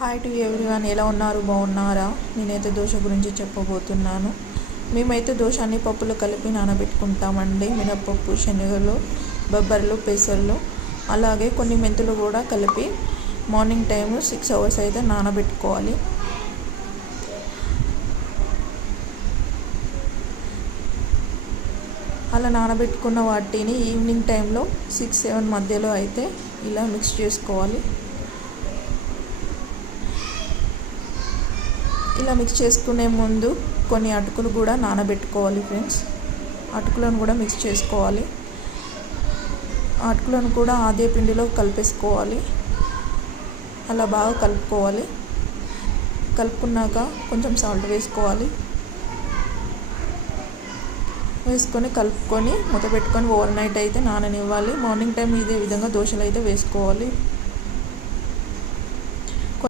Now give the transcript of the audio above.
Hi to everyone, ఎలా ఉన్నారు? బాగున్నారా? నేనైతే దోశ గురించి చెప్పబోతున్నాను. మేమైతే దోశ అన్ని పప్పులు కలిపి నానబెట్టుకుంటామండి. మినపప్పు, శనగలు, బొబ్బర్లు, పెసర్లు, అలాగే కొన్ని మెంతులు కూడా కలిపి మార్నింగ్ టైం 6 hours అయితే నానబెట్టుకోవాలి. అలా నానబెట్టుకున్న వాటిని ఈవినింగ్ టైంలో 6-7 మధ్యలో అయితే ఇలా మిక్స్ చేసుకోవాలి. ఇలా మిక్స్ చేసుకునే ముందు కొన్ని అటుకులు కూడా నానబెట్టుకోవాలి ఫ్రెండ్స్. అటుకులను కూడా మిక్స్ చేసుకోవాలి. అటుకులను కూడా అదే పిండిలో కలిపేసుకోవాలి. అలా బాగా కలుపుకోవాలి. కలుపుకున్నాక కొంచెం సాల్ట్ వేసుకొని కలుపుకొని మూత పెట్టుకొని ఓవర్ నైట్ అయితే నాననివ్వాలి. మార్నింగ్ టైం ఇదే విధంగా దోశలు అయితే వేసుకోవాలి.